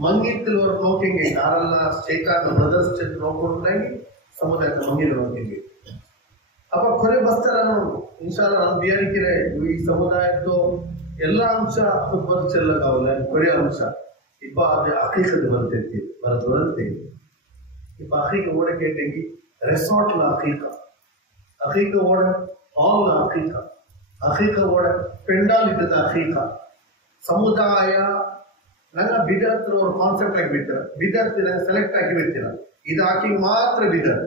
ಮಂಗಿತ್ತಲು ನೋಕೆಂಗೆ ಯಾರೆಲ್ಲ ಶೈತಾನ brothers check ನೋಡ್ಕೊಂಡಾಗಿ ಸಮುದಾಯದ ಮಂಗಿಲು ನೋಕೆಂಗೆ ಅಪ್ಪ ಕೊನೆ ಬಸ್ತಾರ ಇನ್ಶಾಲ್ಲ ನಾನು ಬಿಯಾರಿಕಿರೆ ಈ ಸಮುದಾಯದ್ದು ಎಲ್ಲ ಅಂಶ ಪರಿಚಯಲ್ಲ ಕೊನೆ ಅಂಶ ಇಪ್ಪ ಅದು ಅಖೀಕದ ಬರ್ತೈತಿ ಬರುತ್ತೆ ಇಪ್ಪ ಅಖೀಕ ಓಡ ಕೇಟಂಗಿ ರೆಸಾರ್ಟ್ಲ ಅಖೀಕ ಓಡ ಹಾಲ್ ಅಖೀಕ ಓಡ ಪೆಂಡಾಲ್ ಇದ್ದದ ಅಖೀಕ ಸಮುದಾಯ ನಂಗೆ ಬಿದರ್ತ್ರ ಅವ್ರ ಕಾನ್ಸೆಪ್ಟ್ ಆಗಿ ಬಿಡ್ತಾರ ಬಿದರ್ತಿ ನಂಗೆ ಸೆಲೆಕ್ಟ್ ಆಗಿ ಬಿಡ್ತೀರ ಇದು ಹಾಕಿ ಮಾತ್ರ ಬಿದರ್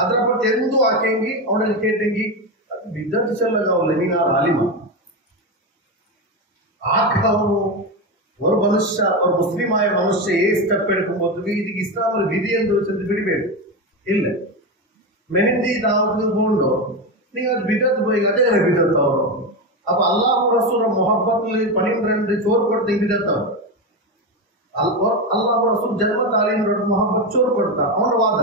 ಅದ್ರ ಪಟ್ಟು ಎಂದೂ ಹಾಕಂಗಿ ಅವನಲ್ಲಿ ಕೇಟಂಗಿ ಅದು ಬಿದ್ದದ್ದು ಚೆಲ್ಲಗಾವಲ್ಲ ನೀನು ಆಲಿಮ ಆಕವನು ஒரு ಮನುಷ್ಯ ஒரு ಮುಸ್ಲಿಮಾಯ ಮನುಷ್ಯ ಸ್ಟೆಪ್ ಎಡ್ಕೊಂಬೋದು ಇದಕ್ಕೆ ಇಸ್ಲಾಮಲ್ಲಿ ವಿಧಿ ಎಂದು ಚೆಂದ ಬಿಡಬೇಕು ಇಲ್ಲ ಮೆಹಂದಿ ದಾವತ್ಗೆ ಗೊಂಡು ನೀವು ಅದು ಬಿದ್ದದ್ದು போய் ಅದೇ ಬಿದ್ದದ್ದು ಅವರು ಅಪ್ಪ ಅಲ್ಲಾಹ್ ರಸೂಲ ಮೊಹಬ್ಬತ್ಲಿ 12 ಚೋರ್ ಕೊಡ್ತಾ ಬಿದ್ದದ್ದು ಅಲ್ಲಾಹ್ ರಸೂಲ್ ಜನ್ಮ ತಾಲೀಮ್ ಮೊಹಬ್ಬತ್ ಚೋರ್ ಕೊಡ್ತಾ ಅವನ ವಾದ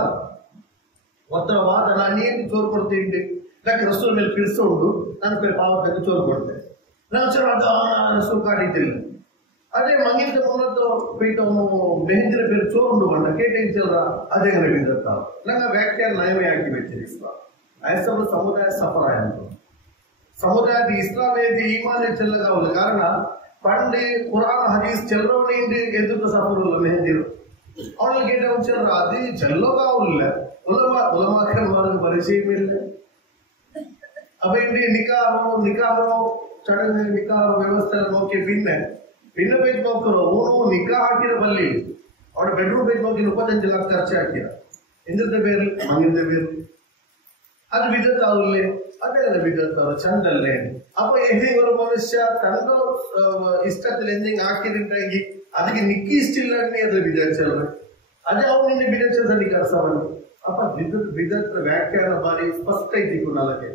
ನಾನೇನು ಚೋರ್ ಕೊಡ್ತೀನಿ ಯಾಕೆ ರಸೂಲ್ ಮೇಲೆ ಪಿಡಿಸೋದು ನನ್ನ ಪೇರು ಪಾವತಿಗೆ ಚೋರ್ ಕೊಡ್ತೆ ನಾನು ಸರ್ ಅದು ರಸೂಲ್ ಕಾಡಿದ್ದಿಲ್ಲ ಅದೇ ಮಂಗಿದ ಮೂಲದ್ದು ಪೀಠವನ್ನು ಮೆಹಂದಿನ ಪೇರು ಚೋರ್ ಉಂಡು ಬಂಡ ಕೇಟಿಂಗ್ ಚಿಲ್ರ ಅದೇ ಬಿದ್ದತ್ತ ನಂಗೆ ವ್ಯಾಖ್ಯಾನ ನಯವೇ ಹಾಕಿ ಬಿಡ್ತೀರಿ ಇಸ್ಲಾಂ ಐಸರು ಸಮುದಾಯ ಸಫರಾಯ ಅಂತ ಸಮುದಾಯದ ಇಸ್ಲಾಂ ಏದಿ ಈಮಾನೆ ಚೆಲ್ಲಗಾವಲ್ಲ ಕಾರಣ ಪಂಡೆ ಕುರಾನ್ ಹದೀಸ್ ಚೆಲ್ಲವನಿಂದ ಎದುರು ಸಫರುಲ್ಲ ಮೆಹಂದಿರು ಅವಳಿಗೆ ಕೇಟ ಚೆಲ್ಲರ ಅದು ಚೆಲ್ಲೋಗಾವಲ್ಲ ഉലമാക്കന്മാർക്ക് പരിചയമില്ല അപ്പൊ ഇന്റെ നിക്കാഹോ ചടങ്ങ് നിക്കാഹ് വ്യവസ്ഥ നോക്കി പിന്നെ പേജ് നോക്കറോ ഊണോ നിക്കാഹ് ಹಾಕಿರೋ ಬಲ್ಲಿ ಅವಳ ಬೆಡ್ರೂಮ್ ಪೇಜ್ നോക്കി 35 ಲಕ್ಷ ಖರ್ಚು ಹಾಕಿರ ಎಂದ್ರದ പേരിൽ ಮಂಗಿದ പേരിൽ ಅದು ಬಿದ್ದತ್ತಾವಲ್ಲೇ ಅದೇ ಬಿದ್ದತ್ತಾವ ಚಂದಲ್ಲೇ ಅಪ್ಪ ಎಲ್ಲಿ ಒಂದು ಮನುಷ್ಯ ತಂದ ಇಷ್ಟത്തിൽ എന്തെങ്കിലും ಹಾಕಿರಿಂದಾಗಿ ಅದಕ್ಕೆ ನಿಕ್ಕಿ ಇಷ್ಟಿಲ್ಲ ಅದ್ರ ಬಿದ್ದಚ್ಚಲ್ಲ ಅದೇ ಅವನಿಂದ ಬಿದ್ದಚ್ಚ ನಿಕಾಸವನು ಅಪ್ಪ ಬಿದತ್ ವ್ಯಾಖ್ಯಾನ ಬಾರಿ ಸ್ಪಷ್ಟ ಐತಿ ನಾಲ್ಕೆ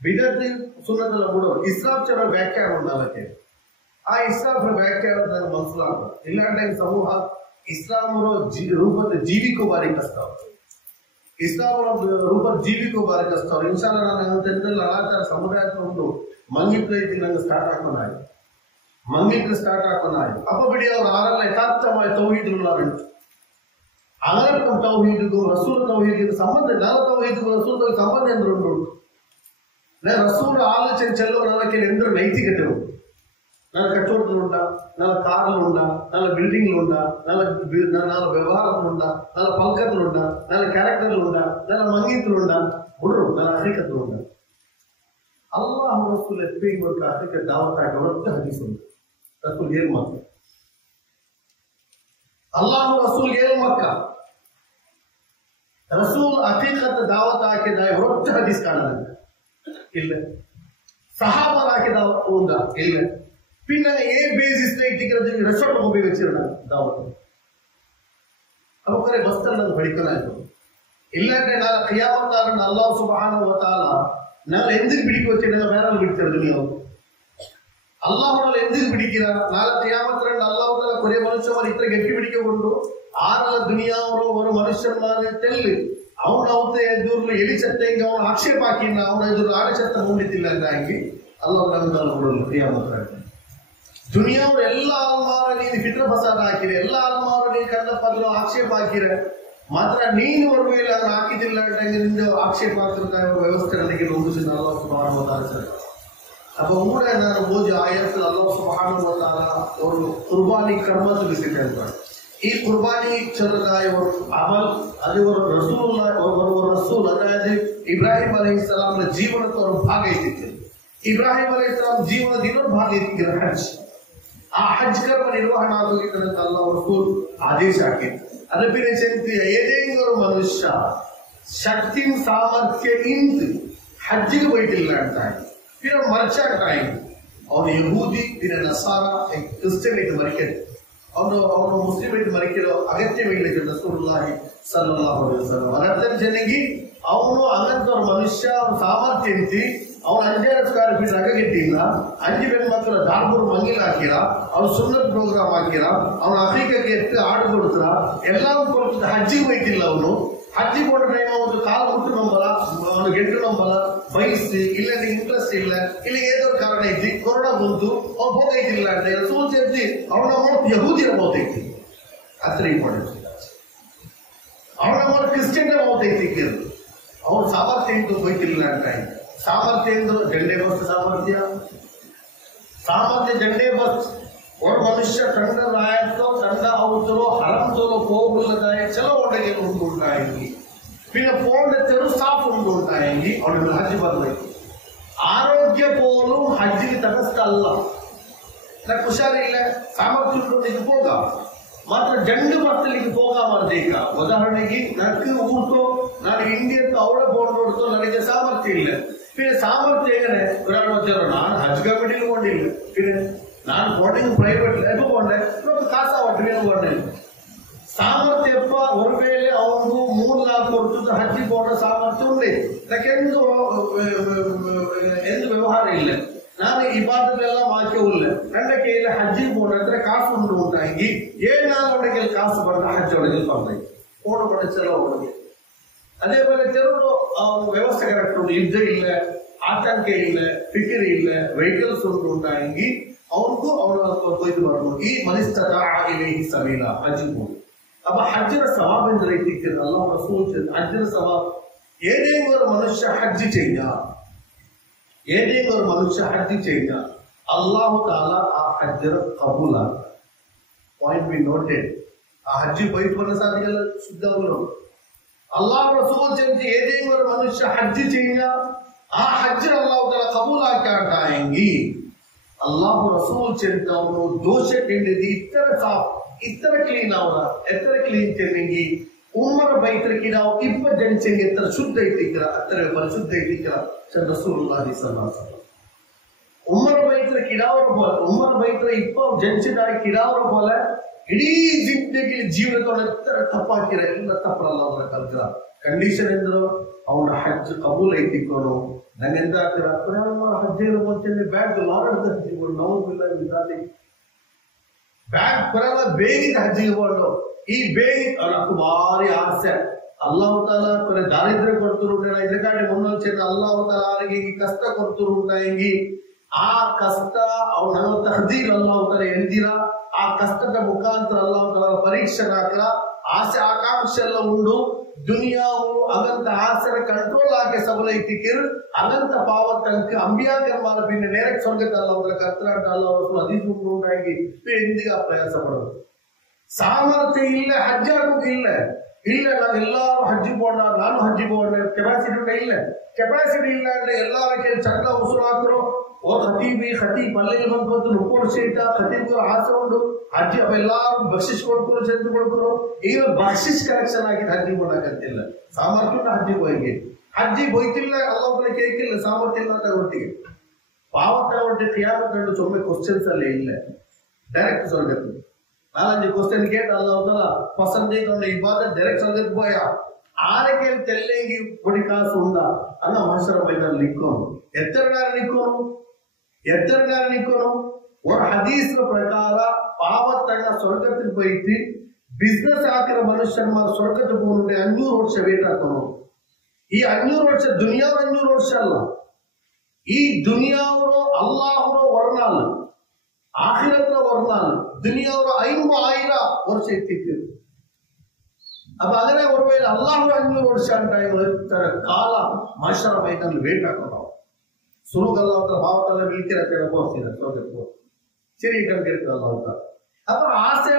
ಬಿದತ್ ಸುನ್ನತಲ್ಲ ಬಿಡು ಇಸ್ಲಾಂ ಚರ ವ್ಯಾಖ್ಯಾನ ನಾಲ್ಕೆ ಆ ಇಸ್ಲಾಂ ವ್ಯಾಖ್ಯಾನ ನನಗೆ ಮನಸ್ಸಲಾಗ ಇಲ್ಲಾಂದ್ರೆ ಸಮೂಹ ಇಸ್ಲಾಂ ರೂಪದ ಜೀವಿಕೋ ಬಾರಿ ಕಷ್ಟ ಇಸ್ಲಾಂ ರೂಪದ ಜೀವಿಕೋ ಬಾರಿ ಕಷ್ಟ ಇನ್ಶಾಲ್ಲ ನಾನು ತೆಂದಲ್ಲಿ ಅನಾಚಾರ ಸಮುದಾಯದ ಒಂದು ಮಂಗಿತ್ರ ಐತಿ ನಂಗೆ ಸ್ಟಾರ್ಟ್ ಹಾಕೊಂಡಾಯ್ತು ಮಂಗಿತ್ರ ಸ್ಟಾರ್ಟ್ ಹಾಕೊಂಡಾಯ್ತು ಅಪ್ಪ ಬಿಡಿ ಅವ್ರು ಆರಲ್ಲ ಯಥಾರ್ಥമായ ತೌಹೀದುಲ್ಲಾಹುಂಟು അങ്ങനത്തെ തൗഹീദും റസൂൽ തൗഹീദിനും സംബന്ധം നല്ല തൗഹീദും റസൂൽ സംബന്ധം എന്തുണ്ട് റസൂൽ ആലോചന ചെല്ലോ ನನಗೆ ಎಂದ್ರ ನೈತಿಕತೆ ಉಂಟು ನನ್ನ ಕಟ್ಟೋಟದಲ್ಲುಂಟಾ ನನ್ನ ಕಾರ್ಲುಂಟಾ ನನ್ನ ಬಿಲ್ಡಿಂಗ್ಲುಂಟಾ ನನ್ನ ವ್ಯವಹಾರದಲ್ಲುಂಟಾ ನನ್ನ ಪಲ್ಕದಲ್ಲುಂಟಾ ನನ್ನ ಕ್ಯಾರೆಕ್ಟರ್ಲುಂಟಾ ನನ್ನ ಮಂಗೀತಲುಂಟಾ ಹುಡುರು ನನ್ನ ಹರಿಕತ್ತಲುಂಟಾ ಅಲ್ಲಾಹ್ ರಸೂಲ್ ಎಪ್ಪೇಗೆ ಒಂದು ಹರಿಕ ದಾವತ್ತಾಗಿ ಹೊರತು ಹದೀಸ್ ಉಂಟು ರಸೂಲ್ ಏನು ಮಾತು ಅಲ್ಲಾಹ್ ರಸೂಲ್ ಏನು ಮಕ್ಕ ರಸೂಲ್ ಹಕೀಕತ್ ದಾವತ್ ಹಾಕಿದ ಹೊರತು ಹದೀಸ್ ಕಾಣಲ್ಲ ಇಲ್ಲ ಸಹಾಬರ್ ಹಾಕಿದ ಉಂಟ ಇಲ್ಲ പിന്നെ ഏ ബേസിസ് ഇട്ടിക്കുന്നത് റിസോർട്ട് ഉപയോഗിച്ചിരുന്ന ദാവത്ത് അവരെ ബസ്തല്ല പഠിക്കണായിരുന്നു ഇല്ലാണ്ട് നാളെ ഖിയാമത്താറുണ്ട് അല്ലാഹു സുബ്ഹാനഹു വ തആല നാളെ എന്തിന് പിടിക്കു വെച്ചിട്ട് വേറെ പിടിച്ചത് നീയോ അല്ലാഹുവിനെ എന്തിന് പിടിക്കുക നാളെ ഖിയാമത്തുണ്ട് അല്ലാഹു തആല കുറേ മനുഷ്യന്മാർ ഇത്ര ഗട്ടി പിടിക്കൊണ്ടു ആറല ദുനിയാവರೋ ഒരു മനുഷ്യന്മാരെ തെല്ല് ಅವನ ಅವತ್ತೆ ಎದುರು ಎಲಿ ಚತ್ತೆಂಗೆ ಅವನ ಆಕ್ಷೇಪ ಹಾಕಿನ ಅವನ ಎದುರು ಆಡಚತ್ತ ಮುಂಡಿತಿಲ್ಲ ಅಂದಾಗಿ ಅಲ್ಲಾಹ್ ನಮ್ಗೆ ಕೊಡಲು ಕಿಯಾಮತ್ ದುನಿಯಾವ್ರು ಎಲ್ಲ ಅಲ್ಮಾರ ನೀನು ಫಿತ್ರ ಫಸಾದ ಹಾಕಿರಿ ಎಲ್ಲ ಅಲ್ಮಾರ ನೀನು ಕಂಡ ಪದ್ರು ಆಕ್ಷೇಪ ಹಾಕಿರ ಮಾತ್ರ ನೀನು ವರ್ಗವಿಲ್ಲ ಅದನ್ನ ಹಾಕಿದಿಲ್ಲ ಅಂದಂಗೆ ನಿಂದು ಆಕ್ಷೇಪ ಹಾಕಿರ್ತಾರೆ ವ್ಯವಸ್ಥೆ ನನಗೆ ರೂಪಿಸಿದ ಅಲ್ಲಾಹ್ ಸುಬ್ಹಾನಹು ವ ತಆಲಾ ಅಪ್ಪ ಊರ ನಾನು ಓದಿ ಆಯತ್ತು ಅಲ್ಲಾಹ್ ಸುಬ್ಹಾನಹು ವ ತಆಲಾ ಅವರು ಕುರ್ಬಾನಿ ಕರ್ಮ ತಿಳಿಸಿದೆ ಅಂತ ಈ ಕುರ್ಬಾನಿ ಚಲದಾಯ ಅಮಲ್ ಅದು ರಸೂಲ್ ಅದಾയത് ಇಬ್ರಾಹಿಂ ಅಲೈಹಿಸ್ಸಲಾಂ ಜೀವನದ ಒಂದು ಭಾಗ ಇತ್ತು ಇಬ್ರಾಹಿಂ ಅಲೈಹಿಸ್ಸಲಾಂ ಜೀವನದ ಇನ್ನೊಂದು ಭಾಗ ಇತ್ತು ಹಜ್ ಆ ಹಜ್ ಕರ್ಮ ನಿರ್ವಹಣೆ ಆಗೋಗಿದ್ದಂತ ಅಲ್ಲಾಹ್ ರಸೂಲ್ ಆದೇಶ ಹಾಕಿತ್ತು ಅದ್ರ ಪಿನ ಚೆಂತಿ ಏದೇಂಗರು ಮನುಷ್ಯ ಶಕ್ತಿ ಸಾಮರ್ಥ್ಯ ಇಂದು ಹಜ್ಜಿಗೆ ಹೋಯ್ತಿಲ್ಲ ಅಂತ फिर मर्चा टाइम और यहूदी फिर नसारा क्रिश्चियन ಇದು ಮರಿಕೆದು ಅವನು ಮುಸ್ಲಿಂ ಇದು ಮರಿಕೆದು ಅಗತ್ಯವಿಲ್ಲ ರಸೂಲುಲ್ಲಾಹಿ ಸಲ್ಲಲ್ಲಾಹು ಅಲೈಹಿ ವಸಲ್ಲಂ ಅಗತ್ಯ ಜನಗಿ ಅವನು ಅಂಗಂತವ್ರ ಮನುಷ್ಯ ಅವನ ಸಾಮರ್ಥ್ಯ ಎಂತಿ ಅವನು 5 ಸ್ಕ್ವೇರ್ ಫೀಟ್ ಅಗಗಿಟ್ಟಿಲ್ಲ 5 ಬೆನ್ ಮಕ್ಕಳ ದಾರ್ಪುರ್ ಮಂಗಿಲ್ ಹಾಕಿರ ಅವ್ನು ಸುನ್ನತ್ ಪ್ರೋಗ್ರಾಮ್ ಹಾಕಿರ ಅವನ ಅಫ್ರಿಕಾಕ್ಕೆ ಎಷ್ಟು ಆಡು ಕೊಡ್ತಾರ ಎಲ್ಲವೂ ಕೊಡ್ತಿದ್ದ ಹಜ್ಜಿಗೆ ಹೋಯ್ತಿಲ್ಲ ಅವನು ಹಜ್ಜಿ ಕೊಟ್ಟ ಟೈಮ್ ಅವನು ಕಾಲು ಮುಟ್ಟು ನಂಬಲ್ಲ ಅವನು ಗೆಟ್ಟು ನಂಬಲ್ಲ ಬಯಸಿ ಇಲ್ಲ ಇಂಟ್ರೆಸ್ಟ್ ಇಲ್ಲ ಇಲ್ಲಿ ಏದೋ ಕಾರಣ ಐತಿ ಕೊರೋನಾ ಬಂತು ಅವ್ನು ಹೋಗೈತಿಲ್ಲ ಅಂತ ರಸೂಲ್ ಸೇರ್ತಿ ಅವನ ಯಹೂದಿ ಇರಬಹುದೈತಿ अत्र इंपॉर्टेंट ಅವರ ಕ್ರಿಶ್ಚಿಯನ್ ಮೌತೈತಿಗೆ ಅವ್ರ ಸಾಮರ್ಥ್ಯ ಎಂದು ಗೊತ್ತಿಲ್ಲ ಅಂತ ಸಾಮರ್ಥ್ಯ ಎಂದು झंडे बस सामर्थ्य झंडे बस और मनुष्य ठंड रायतो ठंड अवतरो हरम तोलो పోగులదాయ చలో ఒడగే ఉంటుంటాయి పిన్న పోండ తెరు సాఫ్ ఉంటుంటాయి ಅವನು ಹಜ್ ಬರಬೇಕು ಆರೋಗ್ಯ ಪೋಲು ಹಜ್ಜಿಗೆ ತಟಸ್ಥ ಅಲ್ಲ నాకు ಹುಷಾರಿಲ್ಲ ಸಾಮರ್ಥ್ಯ ಉಂಟು ಇದು ಹೋಗ ಮಾತ್ರ ಜಂಡು ಬರ್ತಲಿಗೆ ಹೋಗ ಮಾಡಬೇಕ ಉದಾಹರಣೆಗೆ ನನಗೆ ಊರ್ತು ನಾನು ಇಂಡಿಯನ್ ಅವಳ ಬೋರ್ಡ್ ನೋಡ್ತು ನನಗೆ ಸಾಮರ್ಥ್ಯ ಇಲ್ಲ फिर सामर्थ्य ಹೇಗನೆ ವಿರಾಟ್ ವಚನ ನಾನು ಹಜ್ ಕಮಿಟಿಲಿ ಕೊಂಡಿಲ್ಲ फिर ನಾನು ಬೋರ್ಡಿಂಗ್ ಪ್ರೈವೇಟ್ ಲೈಫ್ ಕೊಂಡೆ ನೋಡಿ ಕಾಸ ಒಟ್ಟಿಗೆ ಕೊಂಡೆ ಸಾಮರ್ಥ್ಯಪ್ಪ ಒರಬೇಲೆ ಅವನು 3 लाख ಕೊಡ್ತು ಹಜ್ ಬೋರ್ಡ್ ಸಾಮರ್ಥ್ಯ ಉಂಟೆ ಯಾಕೆಂದು ಎಂದು ವ್ಯವಹಾರ ಇಲ್ಲ ನಾನು ಇಬಾದತ್ತೆಲ್ಲ ಮಾಕೆ ಉಲ್ಲ ನನ್ನ ಕೈಯಲ್ಲಿ ಹಜ್ ಬೋರ್ಡ್ ಹತ್ರ ಕಾಸು ಉಂಟಾಗಿ 7 ಕಾಸು ಬಂದ ಹಜ್ ಒಳಗೆ ಬಂದೆ ಓಡ ಕೊಡಚಲ ಒಳಗೆ ಅದೇ പോലെ ಕೆಲವರು ವ್ಯವಸ್ಥೆ ಕರೆಕ್ಟ್ ಉಂಟು ಯುದ್ಧ ಇಲ್ಲ ಆತಂಕ ಇಲ್ಲ ಫಿಕಿರ್ ಇಲ್ಲ ವೆಹಿಕಲ್ಸ್ ಉಂಟಾಗಿ ಅವನಿಗೂ ಅವರ ಇದು ಮಾಡಬಹುದು ಈ ಮನಿಸ್ತತ ಇಲೈಹಿ ಸಬೀಲ ಹಜ್ ಬೋರ್ಡ್ अब हज सवाब अल्लाह रसूल हज सवाब ഏതെങ്കിലും മനുഷ്യ ഹജ്ജ് ചെയ്താൽ ഏതെങ്കിലും മനുഷ്യ ഹജ്ജ് ചെയ്താൽ അല്ലാഹു തആല ആ ഹജ്ജ് കബൂലാക്കും പോയിന്റ് ബി നോട്ടഡ് ആ ഹജ്ജ് പോയിട്ട് വന്ന സാധ്യതകൾ ശുദ്ധമാകുന്നു അല്ലാഹു റസൂൽ ചെയ്ത് ഏതെങ്കിലും മനുഷ്യ ഹജ്ജ് ചെയ്താൽ ആ ഹജ്ജ് അല്ലാഹു തആല കബൂലാക്കാട്ടായെങ്കിൽ അല്ലാഹു റസൂൽ ചെയ്തവನು ದೋಷಕ್ಕಿಂದ इतर क्लीन आवरा एतर क्लीन चलेंगी उमर बैतर किराओ इप्प जनचेंगे तर शुद्ध इतिकरा अतर परिशुद्ध इतिकरा सन रसूलुल्लाह सल्लल्लाहु अलैहि वसल्लम उमर बैतर किराओ बोल उमर बैतर इप्प जनचेदाई किराओ बोल इडी जिंदगी जीवनतोड एतर ತಪ್ಪಾಕಿರ ಇಲ್ಲ ತಪ್ಪಲ್ಲ ಅವರ ಕಲ್ಕರ ಕಂಡೀಷನ್ ಎಂದ್ರು ಅವನ ಹಜ್ ಕಬೂಲ್ ಐತಿಕೋನು ನನ್ನೆಂದ ಆಕರ ಪರಮ ಹಜ್ಜೇನ ಮೊಂಚೆ ಬ್ಯಾಗ್ ಲಾರ್ಡ್ ದರ್ಜಿಗಳು ನಾವು ಬಿಲ್ಲ ವಿದಾಲಿ ಬ್ಯಾಗ್ ಬರಲ್ಲ ಬೇಗಿನ ಹಜ್ಜಿಗೆ ಕೊಂಡು ಈ ಬೇಗಿ ನನಗೆ ಭಾರಿ ಆಸೆ ಅಲ್ಲಾಹು ತಾಲಾ ಕೊನೆ ದಾರಿದ್ರ್ಯ ಕೊಡ್ತರು ಇದಕ್ಕಾಗಿ ಮುನ್ನೊಂದು ಅಲ್ಲಾಹು ತಾಲಾ ಅವರಿಗೆ ಈ ಕಷ್ಟ ಕೊಡ್ತರು ಉಂಟಾಗಿ ಆ ಕಷ್ಟ ಅವನ ತಹದೀರ್ ಅಲ್ಲಾಹು ತಾಲಾ ಎಂದಿರ ಆ ಕಷ್ಟದ ಮುಖಾಂತರ ಅಲ್ಲಾಹು ತಾಲಾ ಪರೀಕ್ಷೆ ಹಾಕರ ಆಸೆ ಆಕಾಂಕ್ಷೆ ಎಲ್ಲ ಉಂಡು ದುನಿಯಾವು ಅಗಂತ ಆಸರ ಕಂಟ್ರೋಲ್ ಆಕೆ ಸಬಲೈತಿಕಿರ್ ಅಗಂತ ಪಾವತಂಕ ಅಂಬಿಯಾಕರ್ಮಾರ ಭಿನ್ನ ನೇರಕ್ಕೆ ಸ್ವರ್ಗದ ಅಲ್ಲಾಹು ಕರ್ತರಾಟ ಅಲ್ಲಾಹು ಅದೀತು ಉಂಟಾಗಿ ಎಂದಿಗ ಪ್ರಯಾಸ ಪಡೋದು ಸಾಮರ್ಥ್ಯ ಇಲ್ಲ ಹಜ್ ಆಗೋಕೆ ಇಲ್ಲ ಇಲ್ಲ ನಾನು ಎಲ್ಲಾರು ಹಜ್ಜಿ ಬೋಡ ನಾನು ಹಜ್ಜಿ ಬೋಡ ಕೆಪಾಸಿಟಿ ಇಲ್ಲ ಕೆಪಾಸಿಟಿ ಇಲ್ಲ ಅಂದ್ರೆ ಎಲ್ಲಾರ ಕೈ ಚಂದ ಉಸುರು ಹಾಕರು और खतीब पल्ले ಬಂತು ನುಕೋಡ್ ಸೇಟ ಖತೀಬ್ ಆಸೆ ಉಂಡು ಹಜ್ಜಿ ಅವೆಲ್ಲಾರು ಬಕ್ಷಿಸ್ ಕೊಡ್ಕೊರು ಚಂದ ಕೊಡ್ಕೊರು ಈಗ ಬಕ್ಷಿಸ್ ಕಲೆಕ್ಷನ್ ಆಗಿ ಹಜ್ಜಿ ಮಾಡಕತ್ತಿಲ್ಲ ಸಾಮರ್ಥ್ಯ ಹಜ್ಜಿ ಹೋಗಿ ಹಜ್ಜಿ ಹೋಯ್ತಿಲ್ಲ ಅಲ್ಲಾಹ್ ಕೇಳಿಲ್ಲ ಸಾಮರ್ಥ್ಯ ಇಲ್ಲ ಅಂತ ಗೊತ್ತಿಗೆ ಪಾವತ ಒಟ್ಟು ಕಿಯಾಮತ್ ಕಂಡು ಚೊಮ್ಮೆ ಕ್ವಶ್ಚನ್ಸ್ ಅಲ್ಲಿ ಇಲ್ಲ ಡೈರೆಕ್ಟ್ ಸ್ವರ್ಗಕ್ಕೆ ನಾಲಂಜು ಕ್ವಶ್ಚನ್ ಕೇಟ ಅಲ್ಲಾಹ್ ತಾಲಾ ಪಸಂದೇ ಕೊಂಡು ಇಬಾದತ್ ಡೈರೆಕ್ಟ್ ಸ್ವರ್ಗಕ್ಕೆ ಹೋಯ ಆರಕ್ಕೆ ತೆಲ್ಲೆಂಗಿ ಕೊಡಿ ಕಾಸು ಉಂಡ ಅಲ್ಲ ಮಹಶರ ಮೈದಾನ ನಿಕ್ಕೋನು ಎತ್ತರಗಾರ ನಿಕ್ಕೋನು और हदीस प्रकार पावतಣ್ಣ ಸ್ವರ್ಗಕ್ಕೆ ಹೋಯ್ತಿ ಬಿಸಿನೆಸ್ ಹಾಕಿರ ಮನುಷ್ಯನ ಸ್ವರ್ಗಕ್ಕೆ ಹೋಗುಂಡೆ 500 ವರ್ಷ ವೇಟ್ ಹಾಕೋನು ಈ 500 ವರ್ಷ ದುನಿಯಾವ 500 ವರ್ಷ ಅಲ್ಲ ಈ ದುನಿಯಾವರೋ ಅಲ್ಲಾಹ್ರೋ ವರ್ಣಾಲ್ ಆಖಿರತ್ರ ವರ್ಣಾಲ್ ದುನಿಯಾವರೋ 5000 ವರ್ಷ ಇತ್ತಿತ್ತು अब अगले ஒருவேளை அல்லாஹ் 500 ವರ್ಷ ಅಂತ ಕಾಲ ಮಹಶರ ಮೈದಾನ ವೇಟ್ ಹಾಕೋನು ಸುರುಗಲ್ಲ ಅಂತ ಭಾವತಲ್ಲ ಬಿಲ್ಕಿರ ಕೆಳ ಹೋಗ್ತಿದೆ ಸ್ವರ್ಗಕ್ಕೆ ಸರಿ ಕಂಡಿರ್ತಾರಲ್ಲ ಅಂತ ಅಪ್ಪ ಆಸೆ